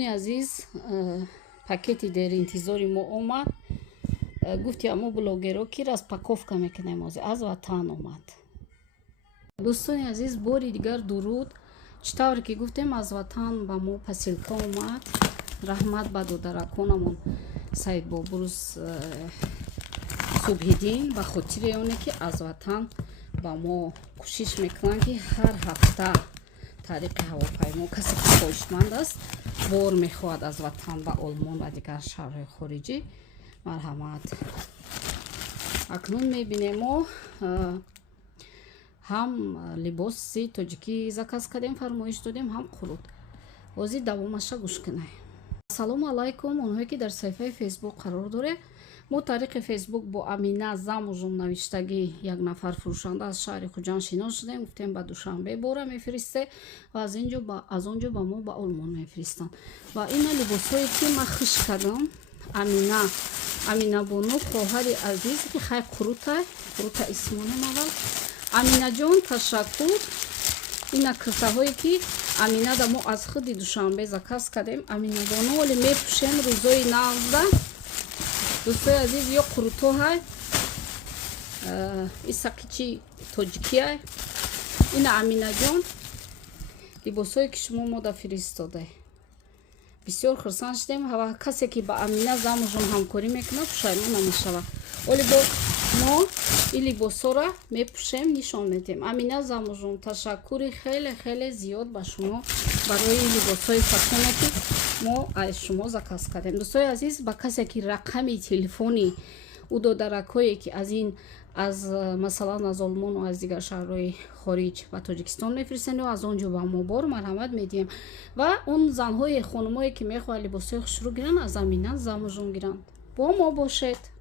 عزیز پاکتی در انتظاری ما اومد گفتی اما بلوگرو کی розпаковка میکنیم از وطن اومد. دوستان عزیز باری دیگر درود. چطور که گفتیم از وطن با ما پسیلکا اومد. رحمت به دودرکانمون سید بابروز صبحیدین به خاطر اونه که از وطن با ما کوشش میکنن که هر هفته طریق هواپیما کسی که خواهشمند است بار میخواهد از وطن به آلمان و دیگر شهرهای خارجی. مرحمت. اکنون میبینیم ما هم لباسی تاجیکی заказ کردیم فرمایش دادیم هم قرود. بازی دوامش گوش کنه. سلام علیکم. اونهایی که در صفحه فیسبوک قرار داره ما طریق فیسبوک با امینه زموجون نوشتگی یک نفر فروشنده از شهر خوجان شناس شدیم. گفتیم با دوشنبه باره میفرسته و از اونجا با ما با آلمان میفرستن. و این لباسایی که من خوش کردم امینه بانو خواهر عزیز که خیلی قروت اسمانه مول. امینه جان تشکر. این کرته هایی که امینه دا ما از خود دوشنبه заказ کردیم. امینه بانو ولی میپوشیم روزای 19. دوستای عزیز یا قروتو های این ساقیچی تاجیکی های. این امینه جان لباسایی که شما ما دا فرستاده. بسیار خرسند شدیم. و کسی که با امینه زموجون همکاری میکنه پشیمان نمیشود. ولی با ما این لباسا را میپوشیم نشان میدیم. امینه زموجون تشکر خیلی خیلی زیاد با شما برای لباسای فسونه که ما از شما заказ کردیم. دوستای عزیز با کسی که رقم تلفنی او دادرکایی که از مثلا از آلمان و از دیگر شهرهای خارج و تاجیکستان میفرستند و از اونجا با ما بار مرحمت میدیم. و اون زنهای خانمایی که میخواد لباسای خوش رو گیرن از امینه زموجون گیرن. با ما باشید.